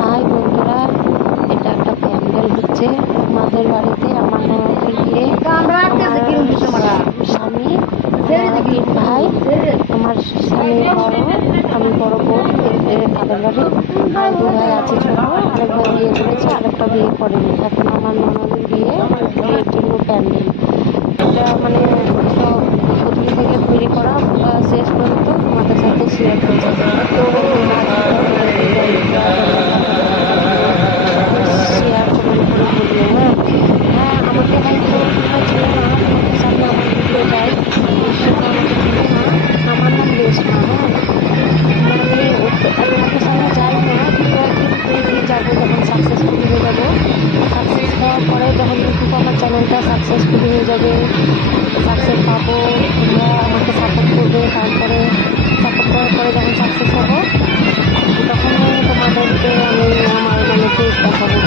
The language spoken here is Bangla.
হাই বন্ধুরা, এটা একটা প্যান্ডেল হচ্ছে আমাদের বাড়িতে। আমার ননদের বিয়ে, স্বামী, তিন ভাই, আমার স্বামী বড়, আমি বড় বোন, তাদের বাড়ি। আর দু ভাই আছে ছোট, আরেক ভাই বিয়ে করেছে, আরেকটা বিয়ে করেনি। এখন আমার ননদের বিয়ের জন্য প্যান্ডেল, এটা মানে সব প্রথম থেকে তৈরি করা শেষ পর্যন্ত তোমাদের সাথে শেয়ার করছি। শেয়ার কমেন্ট করে বললো। হ্যাঁ, আমাকে হয়তো তোমরা চেনো না, তোমাদের সামনে আমার ভিডিও দেয়, সেটা আমাকে চেনো না। আমার নাম রেশমা। আমি ওদের সামনে যাই না, কিন্তু একদিন পুরীতে যাবো, যখন সাকসেসফুল হয়ে যাবো। সাকসেস হওয়ার পরে যখন ইউটিউব আমার চ্যানেলটা সাকসেসফুল হয়ে যাবে, সাকসেস পাবো, তোমরা আমাকে সাপোর্ট করবে। তারপরে সাপোর্ট করার পরে যখন সাকসেস হবো, তখন তোমাদেরকে আমি আমার মানে ফেস দেখাবো।